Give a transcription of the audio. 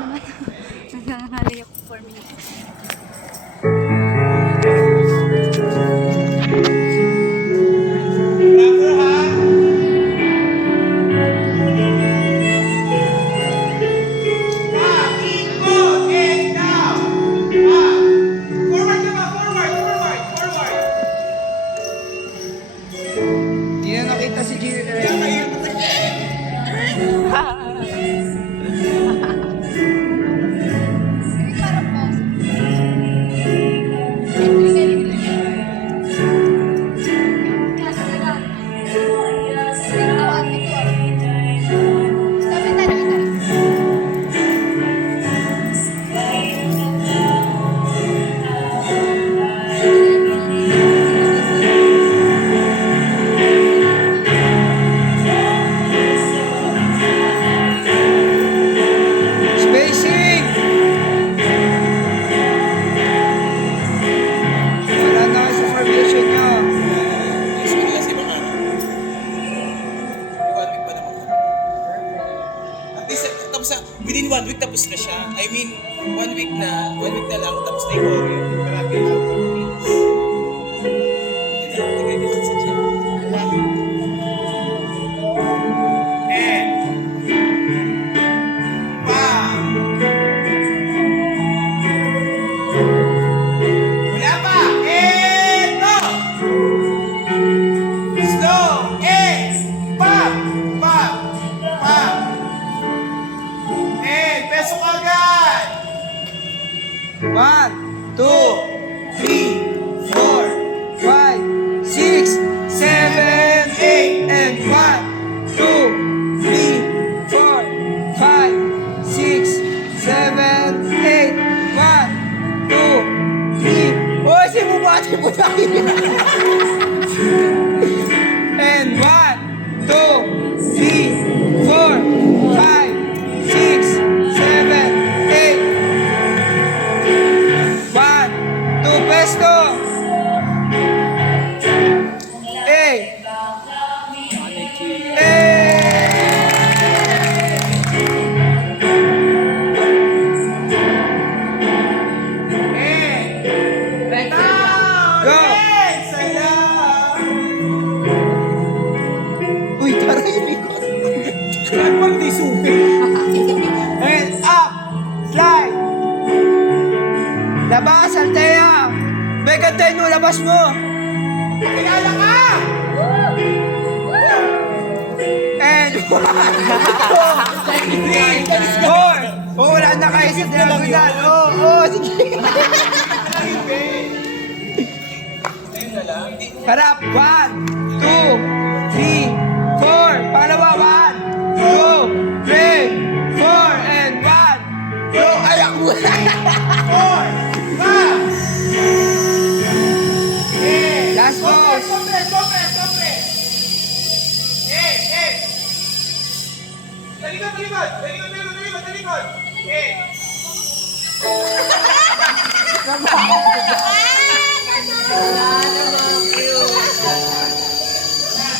naman. Naghangalay ako 4 minutes. Hindi na nakita si Gino. Spacing! Wala na kayo sa formation nyo. Yes, wala si mga 1 week pa naman. At least, tapos within 1 week tapos na siya. I mean, 1 week na lang tapos na yung choreo. Marami yung routines. Nag-revisit sa gym. And, bam! Wala pa! And, go! Slow! And, bam! Bam! Bam! And, peso ka agad! 1, 2, 3, 4, 5, 6, 7, 8, and 1, 2, 3, 4, 5, 6, 7, 8, 1, 2, 3. Oh, si bubati po tayo. And 1, 2, 3, 4, 5, 6, 7, 8. 1, 2, pesto. Eh. Go! Uy, tahimik ko. Pag di suki. And up! Slide! Labas, Altea! Begantay mo, labas mo! Kilala ka! And 1, 2, 3, 4! Oh, wala na kayo sa diagonal. Oh, sige. Ayun na lang. Harap, 1, 2, 3, 4. Pangalawa, 1, 2, 3, 4, and 1. Go, ayak mo. 4! Bam! Last pose. Sopre! Talikod!